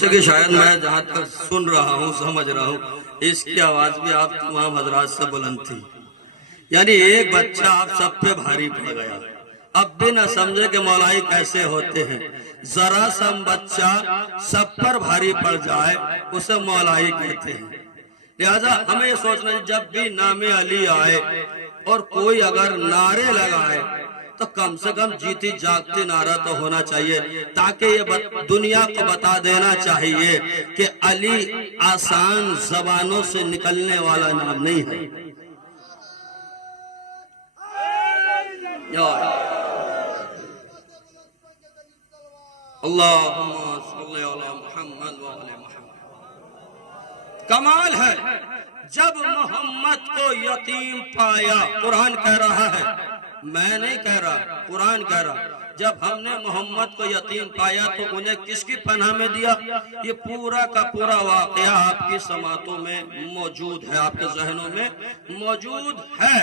بچے کی شاید میں جہاں تک سن رہا ہوں سمجھ رہا ہوں اس کی آواز بھی آپ تمام حضرات سے بلند تھی. یعنی ایک بچہ آپ سب پہ بھاری پڑ گیا. اب بھی نہ سمجھے کہ مولائی کیسے ہوتے ہیں. ذرا سا بچہ سب پر بھاری پڑ جائے اسے مولائی کہتے ہیں. لہذا ہمیں یہ سوچنا ہے جب بھی نام علی آئے اور کوئی اگر نعرے لگائے تو کم سے کم جیتی جاگتی نعرہ تو ہونا چاہیے تاکہ یہ دنیا کو بتا دینا چاہیے کہ علی آسان زبانوں سے نکلنے والا نام نہیں ہے. اللہم صلی علی محمد وعلی محمد. کمال ہے جب محمد کو یتیم پایا. قرآن کہہ رہا ہے, میں نہیں کہہ رہا, قرآن کہہ رہا. جب ہم نے محمد کو یتیم پایا تو انہیں کس کی پناہ میں دیا؟ یہ پورا کا پورا واقعہ آپ کی سماعتوں میں موجود ہے, آپ کے ذہنوں میں موجود ہے.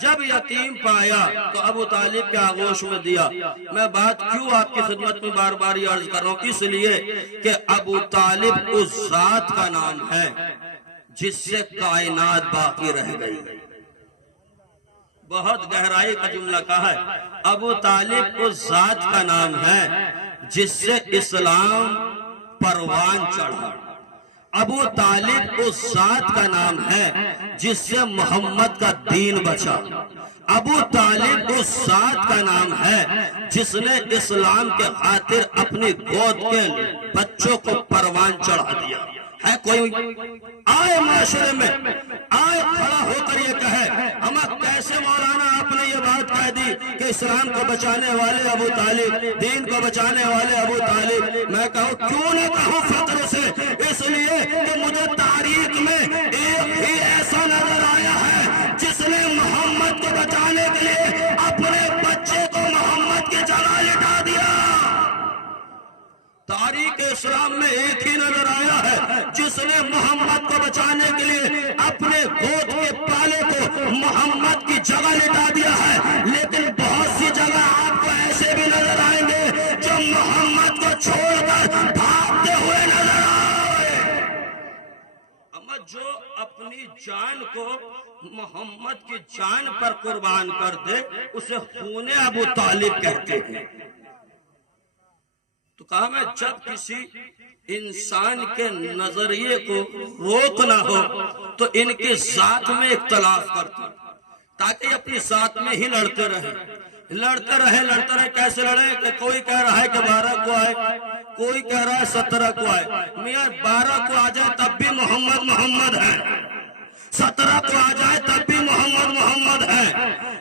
جب یتیم پایا تو ابو طالب کے آغوش میں دیا. میں بات کیوں آپ کی خدمت میں بار بار یہ عرض کر رہا ہوں؟ اس لیے کہ ابو طالب اس ذات کا نام ہے جس سے کائنات باقی رہ گئی. بہت گہرائی کا جملہ کہا ہے. ابو طالب اس ذات کا نام ہے جس سے اسلام پروان چڑھا. ابو طالب اس ذات کا نام ہے جس سے محمد کا دین بچا. ابو طالب اس ذات کا نام ہے جس نے اسلام کے خاطر اپنی گود کے بچوں کو پروان چڑھا دیا. ہے کوئی آئے معاشرے میں آئے کھڑا ہو کر یہ کہے ہمیں کیسے مولانا آپ نے یہ بات کہہ دی کہ اسلام کو بچانے والے ابو طالب, دین کو بچانے والے ابو طالب. میں کہوں کیوں نہ کہوں فخر سے, اس لیے کہ مجھے تاریخ میں ایک ہی ایسا نظر آیا ہے جس نے محمد کو بچانے کے لیے اپنے بچے کو محمد کی جگہ لٹا دیا. تاریخ اسلام میں ایک ہی نظر آیا ہے جس نے محمد کو بچانے کے لیے اپنے گود کے پالے کو محمد کی جگہ لٹا دیا ہے. لیکن بہت سی جگہ آپ کو ایسے بھی نظر آئیں گے جو محمد کو چھوڑ کر بھاگتے ہوئے نظر آئے. اما جو اپنی جان کو محمد کی جان پر قربان کر دے اسے خون ابو طالب کہتے ہیں. تو کہا میں جب کسی انسان کے نظریے کو روکنا ہو تو ان کی ذات میں اختلاف کرتا تاکہ اپنی ذات میں ہی لڑتے رہے. کیسے لڑے کہ کوئی کہہ رہا ہے کہ 12 کو آئے, کوئی کہہ رہا ہے 17 کو آئے. میاں 12 کو آ جائے تب بھی محمد ہے, 17 کو آ جائے تب بھی محمد ہے.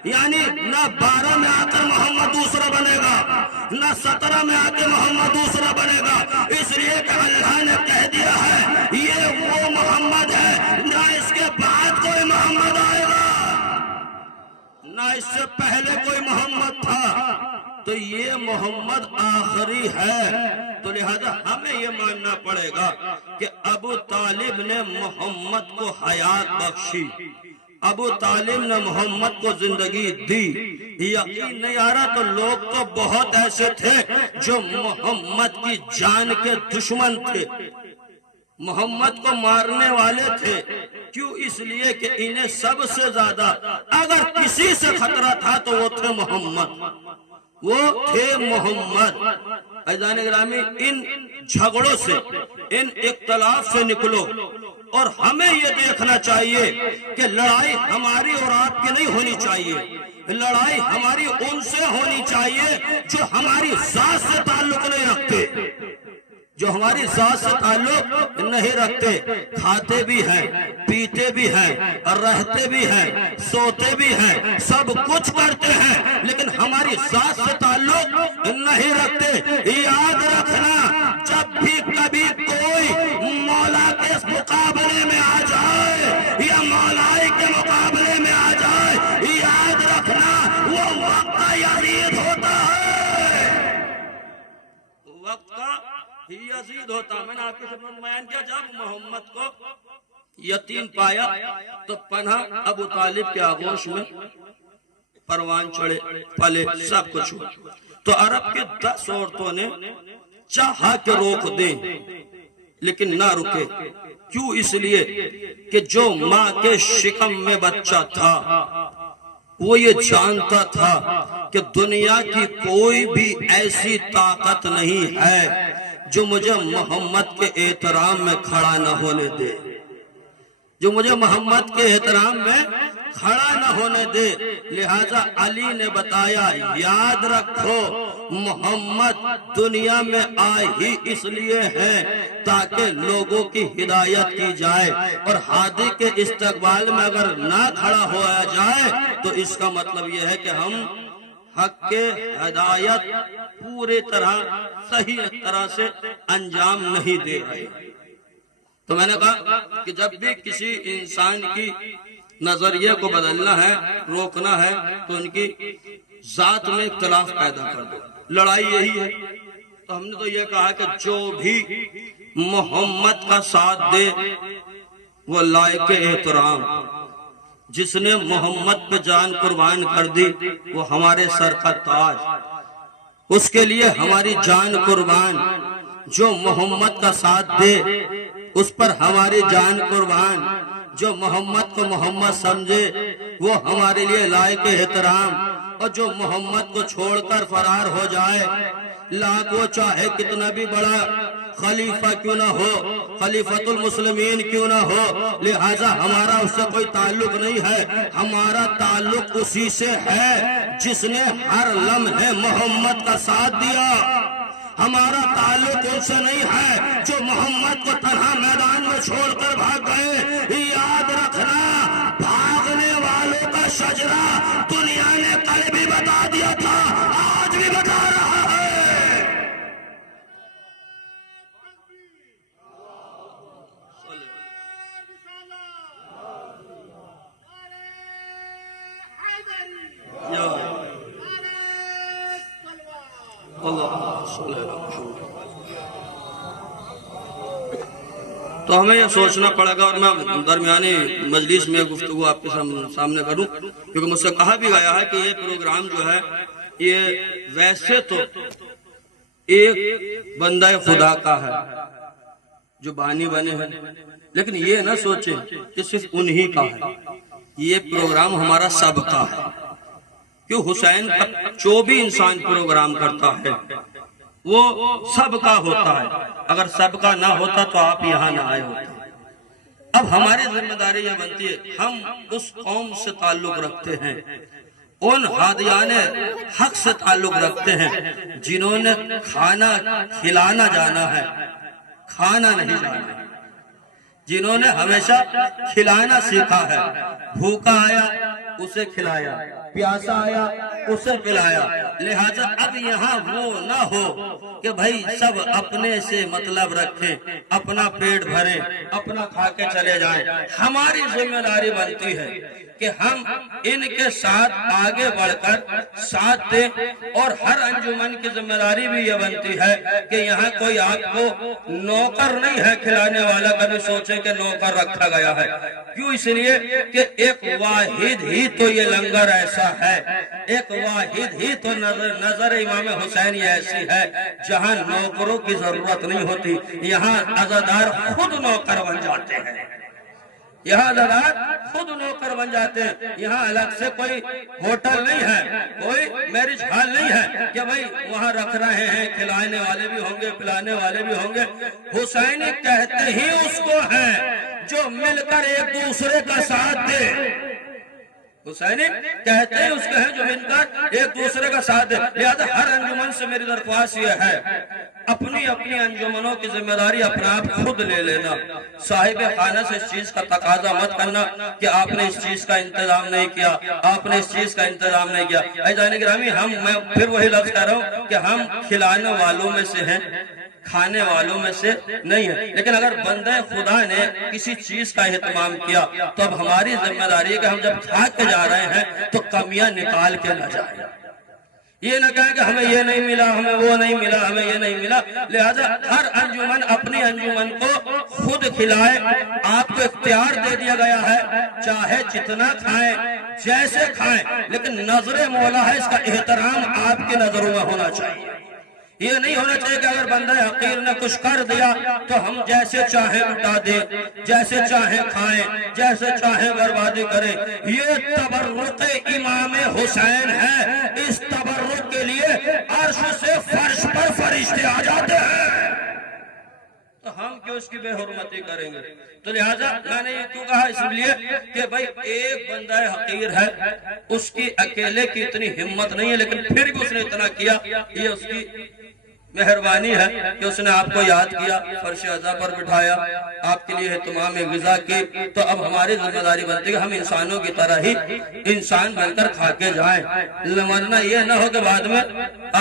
یعنی نہ 12 میں آ کر محمد دوسرا بنے گا نہ 17 میں آ کے محمد دوسرا بنے گا. اس لیے کہ اللہ نے کہہ دیا ہے یہ وہ محمد ہے, نہ اس کے بعد کوئی محمد آئے گا نہ اس سے پہلے کوئی محمد تھا. تو یہ محمد آخری ہے. تو لہذا ہمیں یہ ماننا پڑے گا کہ ابو طالب نے محمد کو حیات بخشی, ابو طالب نے محمد کو زندگی دی. یقین نہیں آ رہا تو لوگ تو بہت ایسے تھے جو محمد کی جان کے دشمن تھے, محمد کو مارنے والے تھے. کیوں؟ اس لیے کہ انہیں سب سے زیادہ اگر کسی سے خطرہ تھا تو وہ تھے محمد. عزیزان گرامی, ان جھگڑوں سے ان اختلاف سے نکلو اور ہمیں یہ دیکھنا چاہیے کہ لڑائی ہماری اور آپ کی نہیں ہونی چاہیے. لڑائی ہماری ان سے ہونی چاہیے جو ہماری ذات سے تعلق نہیں رکھتے, جو ہماری ذات سے تعلق نہیں رکھتے. کھاتے بھی ہیں, پیتے بھی ہیں, رہتے بھی ہیں, سوتے بھی ہیں, سب کچھ کرتے ہیں لیکن ہماری ذات سے تعلق نہیں رکھتے. یاد رکھنا جب بھی کبھی کوئی مولا کے مقابلے میں آ جائے یا مولائی کے مقابلے میں آ جائے, یاد رکھنا وہ وقت کا یزید ہوتا ہے, وقت کا یزید ہوتا. میں نے آپ کی خدمت میں بیان کیا جب محمد کو یتیم پایا تو پناہ ابو طالب کے آغوش میں پروان چڑھے, پلے, سب کچھ ہوا. تو عرب کے 10 عورتوں نے چاہا کہ روک دیں لیکن نہ رکے. کیوں؟ اس لیے کہ جو ماں کے شکم میں بچہ تھا وہ یہ جانتا تھا کہ دنیا کی کوئی بھی ایسی طاقت نہیں ہے جو مجھے محمد کے احترام میں کھڑا نہ ہونے دے، جو مجھے محمد کے احترام میں کھڑا نہ ہونے دے. لہذا علی نے بتایا یاد رکھو محمد دنیا میں آئے ہی اس لیے ہے تاکہ لوگوں کی ہدایت کی جائے، اور ہادی کے استقبال میں اگر نہ کھڑا ہوا جائے تو اس کا مطلب یہ ہے کہ ہم حق کے ہدایت پورے طرح صحیح طرح سے انجام نہیں دے رہے. تو میں نے کہا کہ جب بھی کسی انسان کی نظریے کو بدلنا ہے، روکنا ہے، تو ان کی ذات میں اختلاف پیدا کر دو. لڑائی یہی ہے. تو ہم نے تو یہ کہا کہ جو بھی محمد کا ساتھ دے وہ لائق احترام، جس نے محمد پہ جان قربان کر دی وہ ہمارے سر کا تاج، اس کے لیے ہماری جان قربان. جو محمد کا ساتھ دے اس پر ہماری جان قربان. جو محمد کو محمد سمجھے وہ ہمارے لیے لائق احترام، اور جو محمد کو چھوڑ کر فرار ہو جائے، لاکھ وہ چاہے کتنا بھی بڑا خلیفہ کیوں نہ ہو، خلیفۃ المسلمین کیوں نہ ہو، لہذا ہمارا اس سے کوئی تعلق نہیں ہے. ہمارا تعلق اسی سے ہے جس نے ہر لمحے محمد کا ساتھ دیا. ہمارا تعلق ان سے نہیں ہے جو محمد کو تنہا میدان میں چھوڑ کر بھاگ گئے. یاد رکھنا بھاگنے والوں کا شجرا دنیا نے کل بھی بتا دیا تھا، آج بھی بتا رہا ہے. تو ہمیں یہ سوچنا پڑے گا، اور میں درمیانی مجلس میں گفتگو آپ کے سامنے کروں، کیونکہ مجھ سے کہا بھی گیا ہے کہ یہ پروگرام جو ہے یہ ویسے تو ایک بندہ خدا کا ہے جو بانی بنے ہیں، لیکن یہ نہ سوچیں کہ صرف انہی کا ہے. یہ پروگرام ہمارا سب کا ہے. کیوں؟ حسین کا جو بھی انسان پروگرام کرتا ہے وہ سب کا ہوتا ہے. اگر سب کا نہ ہوتا تو آپ یہاں نہ آئے ہوتے. اب ہماری ذمہ داری یہ بنتی ہے، ہم اس قوم سے تعلق رکھتے ہیں، ان ہادیان حق سے تعلق رکھتے ہیں جنہوں نے کھانا کھلانا جانا ہے، کھانا نہیں جانا، جنہوں نے ہمیشہ کھلانا سیکھا ہے. بھوکا آیا اسے کھلایا، پیاسا آیا اسے پلایا. لہذا اب یہاں وہ نہ ہو کہ بھائی سب اپنے سے مطلب رکھیں، اپنا پیٹ بھریں، اپنا کھا کے چلے جائیں. ہماری ذمہ داری بنتی ہے کہ ہم ان کے ساتھ آگے بڑھ کر ساتھ دیں، اور ہر انجمن کی ذمہ داری بھی یہ بنتی ہے کہ یہاں کوئی آپ کو نوکر نہیں ہے کھلانے والا. کبھی سوچے کہ نوکر رکھا گیا ہے. کیوں؟ اس لیے کہ ایک واحد ہی تو یہ لنگر ایسا ہے، ایک واحد ہی تو نظر امام حسین یہ ایسی ہے جہاں نوکروں کی ضرورت نہیں ہوتی. یہاں عزادار خود نوکر بن جاتے ہیں، یہاں عزادار خود نوکر بن جاتے ہیں. یہاں الگ سے کوئی ہوٹل نہیں ہے، کوئی میرج ہال نہیں ہے کہ بھائی وہاں رکھ رہے ہیں، کھلانے والے بھی ہوں گے، پلانے والے بھی ہوں گے. حسینی کہتے ہی اس کو ہیں جو مل کر ایک دوسرے کا ساتھ دے. حسینی کہتے ہیں اس کے ہیں جو مل کر ایک دوسرے کا ساتھ دے. لہذا ہر انجمن سے میری درخواست یہ ہے، اپنی اپنی انجمنوں کی ذمہ داری اپنا آپ خود لے لینا. صاحب خانہ سے اس چیز کا تقاضا مت کرنا کہ آپ نے اس چیز کا انتظام نہیں کیا، آپ نے اس چیز کا انتظام نہیں کیا. عزیزان گرامی، میں پھر وہی لفظ کہہ رہا ہوں کہ ہم کھلانے والوں میں سے ہیں، کھانے والوں میں سے نہیں ہے. لیکن اگر بندہ خدا نے کسی چیز کا اہتمام کیا تو اب ہماری ذمہ داری ہے کہ ہم جب کھا کے جا رہے ہیں تو کمیاں نکال کے نہ جائیں. یہ نہ کہیں کہ ہمیں یہ نہیں ملا، ہمیں وہ نہیں ملا، ہمیں یہ نہیں ملا. لہذا ہر انجمن اپنی انجمن کو خود کھلائے. آپ کو اختیار دے دیا گیا ہے، چاہے جتنا کھائیں، جیسے کھائیں، لیکن نظر مولا ہے، اس کا احترام آپ کی نظروں میں ہونا چاہیے. یہ نہیں ہونا چاہیے کہ اگر بندہ حقیر نے کچھ کر دیا تو ہم جیسے چاہیں اٹھا دیں، جیسے چاہیں کھائیں، جیسے چاہیں بربادی کریں۔ یہ تبرک امام حسین ہے، اس تبرک کے لیے عرش سے فرش پر فرشتے آ جاتے ہیں، تو ہم کیوں اس کی بے حرمتی کریں گے؟ تو لہٰذا میں نے یہ کیوں کہا، اس لیے کہ بھائی ایک بندہ حقیر ہے، اس کی اکیلے کی اتنی ہمت نہیں ہے، لیکن پھر بھی اس نے اتنا کیا، یہ اس کی مہربانی ہے کہ اس نے آپ کو یاد کیا، فرش عزا پر بٹھایا، آپ کے لیے اہتمام غذا کی۔ تو اب ہماری ذمہ داری بنتی ہے کہ ہم انسانوں کی طرح ہی انسان بن کر کھا کے جائیں، ورنہ یہ نہ ہو کہ بعد میں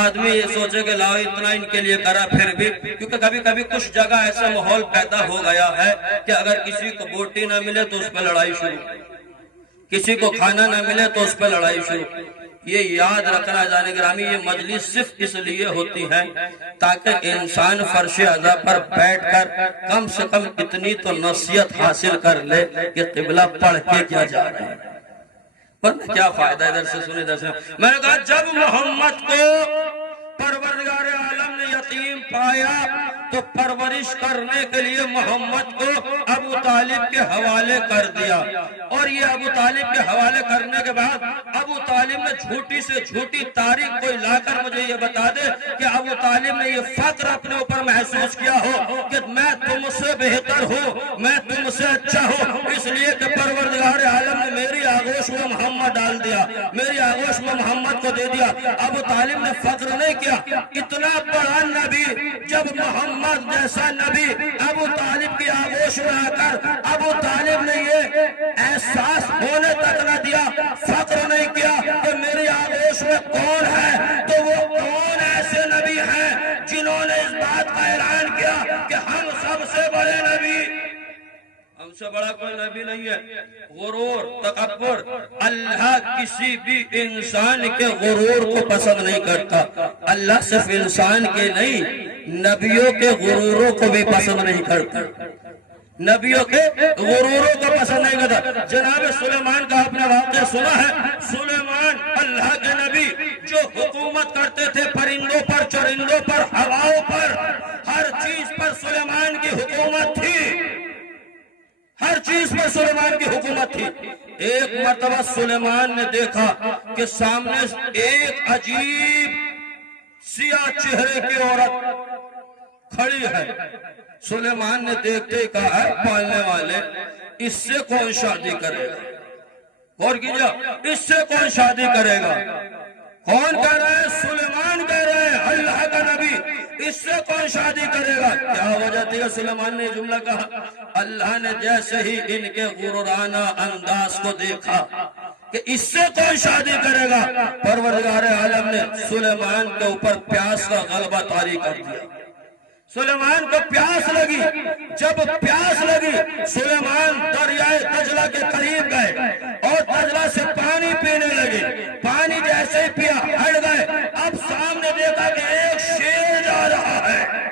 آدمی یہ سوچے کہ لاؤ اتنا ان کے لیے کرا پھر بھی، کیونکہ کبھی کبھی کچھ جگہ ایسا ماحول پیدا ہو گیا ہے کہ اگر کسی کو بوٹی نہ ملے تو اس پہ لڑائی شروع، کسی کو کھانا نہ ملے تو اس پہ لڑائی شروع۔ یہ یاد رکھنا جانے گرامی، یہ مجلس صرف اس لیے ہوتی ہے تاکہ انسان فرش عزا پر بیٹھ کر کم سے کم اتنی تو نصیحت حاصل کر لے کہ قبلہ پڑھ کے کیا جا رہا ہے، ورنہ کیا فائدہ ادھر سے سنے ادھر سے۔ میں نے کہا جب محمد کو پروردگار عالم نے یتیم پایا تو پرورش کرنے کے لیے محمد کو ابو طالب کے حوالے کر دیا، اور یہ ابو طالب کے حوالے کرنے کے بعد ابو طالب نے جھوٹی سے جھوٹی تاریخ کوئی لا کر مجھے یہ بتا دے کہ ابو طالب نے یہ فخر اپنے اوپر محسوس کیا ہو کہ میں تم سے بہتر ہوں، میں تم سے اچھا ہوں، اس لیے کہ پروردگار عالم نے میری آغوش میں محمد ڈال دیا، میری آغوش میں محمد کو دے دیا۔ ابو طالب نے فخر نہیں کیا، اتنا بڑا نبی، جب محمد جیسا نبی ابو طالب کی آغوش میں آ کر ابو طالب نے یہ احساس ہونے تک نہ دیا، فخر نہیں کیا کہ میری آغوش میں کون ہے، تو وہ کون ایسے نبی ہیں جنہوں نے اس بات کا اعلان کیا کہ ہم سب سے بڑے نبی، ہم سے بڑا کوئی نبی نہیں ہے۔ غرور، تکبر، اللہ کسی بھی انسان کے غرور کو پسند نہیں کرتا، اللہ صرف انسان کے نہیں نبیوں کے غروروں کو بھی پسند نہیں کرتا، نبیوں کے غروروں کو پسند نہیں کرتا۔ جناب سلیمان کا آپ نے واقعہ سنا ہے، سلیمان اللہ کے نبی جو حکومت کرتے تھے پرندوں پر، چرندوں پر، ہواؤں پر، ہر چیز پر سلیمان کی حکومت تھی، ہر چیز پر سلیمان کی حکومت تھی۔ ایک مرتبہ سلیمان نے دیکھا کہ سامنے ایک عجیب سیاہ چہرے کی عورت کھڑی ہے۔ سلیمان نے دیکھتے ہی کہا ہے پالنے والے اس سے کون شادی کرے گا؟ غور کیجئے، اس سے کون شادی کرے گا؟ کون کہہ رہا ہے؟ سلیمان کہہ رہے ہیں، اللہ کا نبی، اس سے کون شادی کرے گا؟ کیا وجہ تھی سلیمان نے جملہ کہا؟ اللہ نے جیسے ہی ان کے غرورانہ انداز کو دیکھا کہ اس سے کون شادی کرے گا، پروردگار عالم نے سلیمان کے اوپر پیاس کا غلبہ طاری کر دیا۔ سلیمان کو پیاس لگی، جب پیاس لگی سلیمان دریائے دجلہ کے قریب گئے اور دجلہ سے پانی پینے لگے، پانی جیسے پیا ہٹ گئے، اب سامنے دیکھا کہ ایک شیر جا رہا ہے۔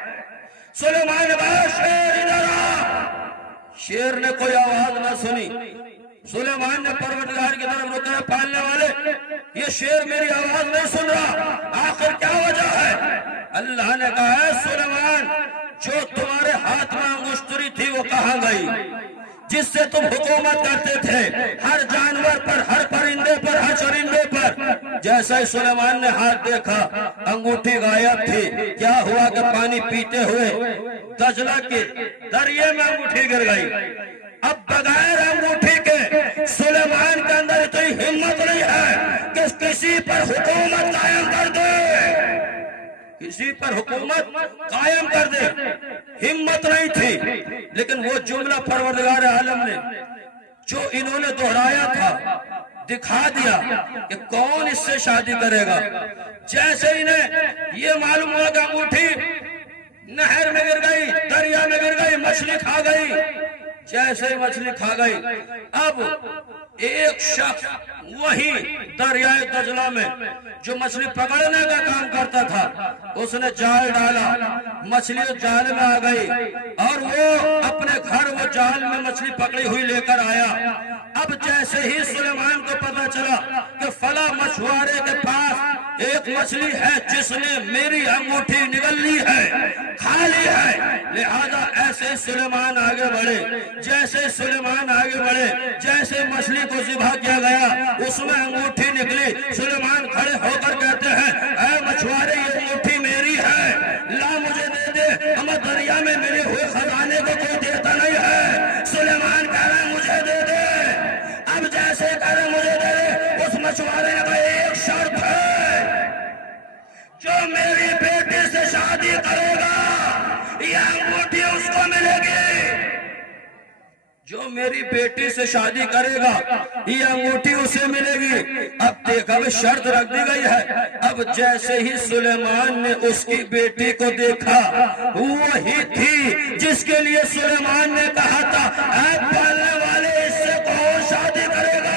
سلیمان نے کہا شیر ادھر آ، شیر نے کوئی آواز نہ سنی، سلیمان نے پروردگار کی طرف رکا، پالنے والے یہ شیر میری آواز نہیں سن رہا، آخر کیا وجہ ہے؟ اللہ نے کہا ہے سلیمان جو تمہارے ہاتھ میں انگشتری تھی وہ کہاں گئی، جس سے تم حکومت کرتے تھے ہر جانور پر، ہر پرندے پر، ہر چرندے پر؟ جیسا ہی سلیمان نے ہاتھ دیکھا انگوٹھی غائب تھی، کیا ہوا کہ پانی پیتے ہوئے دجلہ کے دریا میں انگوٹھی گر گئی۔ اب بغیر انگوٹھی کے سلیمان کے اندر اتنی ہمت نہیں ہے کہ کسی پر حکومت قائم کر دے، کسی پر حکومت قائم کر دے، ہمت نہیں تھی۔ لیکن وہ جملہ پروردگار عالم نے جو انہوں نے دہرایا تھا دکھا دیا کہ کون اس سے شادی کرے گا۔ جیسے انہیں یہ معلوم ہوا کہ انگوٹھی نہر میں گر گئی، دریا میں گر گئی، مچھلی کھا گئی، جیسے ہی مچھلی کھا گئی اب ایک شخص وہی دریائے دجلہ میں جو مچھلی پکڑنے کا کام کرتا تھا اس نے جال ڈالا، مچھلی جال میں آ گئی اور وہ اپنے گھر وہ جال میں مچھلی پکڑی ہوئی لے کر آیا۔ اب جیسے ہی سلیمان کو پتا چلا کہ فلاں مچھوارے کے پاس ایک مچھلی ہے جس نے میری انگوٹھی نگل لی ہے، کھا لی ہے، لہذا ایسے سلیمان آگے بڑھے، جیسے سلیمان آگے بڑھے، جیسے مچھلی کو ذبح کیا گیا اس میں انگوٹھی نکلی، سلیمان کھڑے ہو کر کہتے ہیں اے مچھوارے یہ انگوٹھی میری ہے، لا مجھے دے دے، ہمیں دریا میں ملے ہوئے خزانے کو کوئی دیتا نہیں ہے۔ سلیمان کہہ رہا ہے مجھے دے دے، اب جیسے کہہ رہے مجھے دے دے، اس مچھوارے نے کہا ایک شرط ہے، جو میری بیٹی سے شادی کرے گا یہ انگوٹھی اس کو ملے گی، جو میری بیٹی سے شادی کرے گا یہ انگوٹھی اسے ملے گی۔ اب دیکھا وہ شرط رکھ دی گئی ہے۔ اب جیسے ہی سلیمان نے اس کی بیٹی کو دیکھا، وہی تھی جس کے لیے سلیمان نے کہا تھا اے پالنے والے اس سے کون شادی کرے گا؟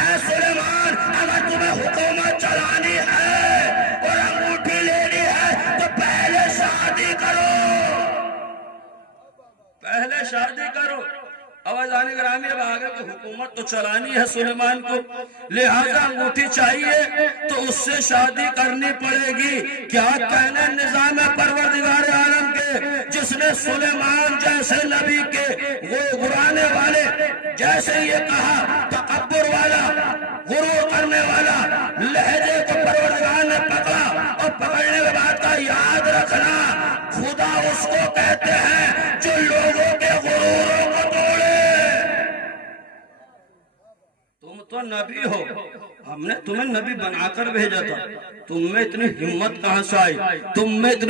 اے سلیمان اگر تمہیں حکومت چلانی ہے اور انگوٹھی لینی ہے تو پہلے شادی کرو، پہلے شادی کرو۔ آوازان گرامی اب آگے کہ حکومت تو چلانی ہے سلیمان کو، لہذا انگوٹھی چاہیے تو اس سے شادی کرنی پڑے گی۔ کیا کہنے نظام پروردگار عالم کے جس نے سلیمان جیسے نبی کے وہ غرانے والے جیسے یہ کہا تکبر والا غرور کرنے والا لہجے کو پروردگار نے پکڑا، اور پکڑنے کے بعد کا یاد رکھنا خدا اس کو کہتے ہیں جو لوگوں کے غروروں کو توڑے۔ تم تو نبی ہو، ہم نے تمہیں نبی بنا کر بھیجا تھا، تم میں اتنی ہمت کہاں سے آئی، تم میں اتنی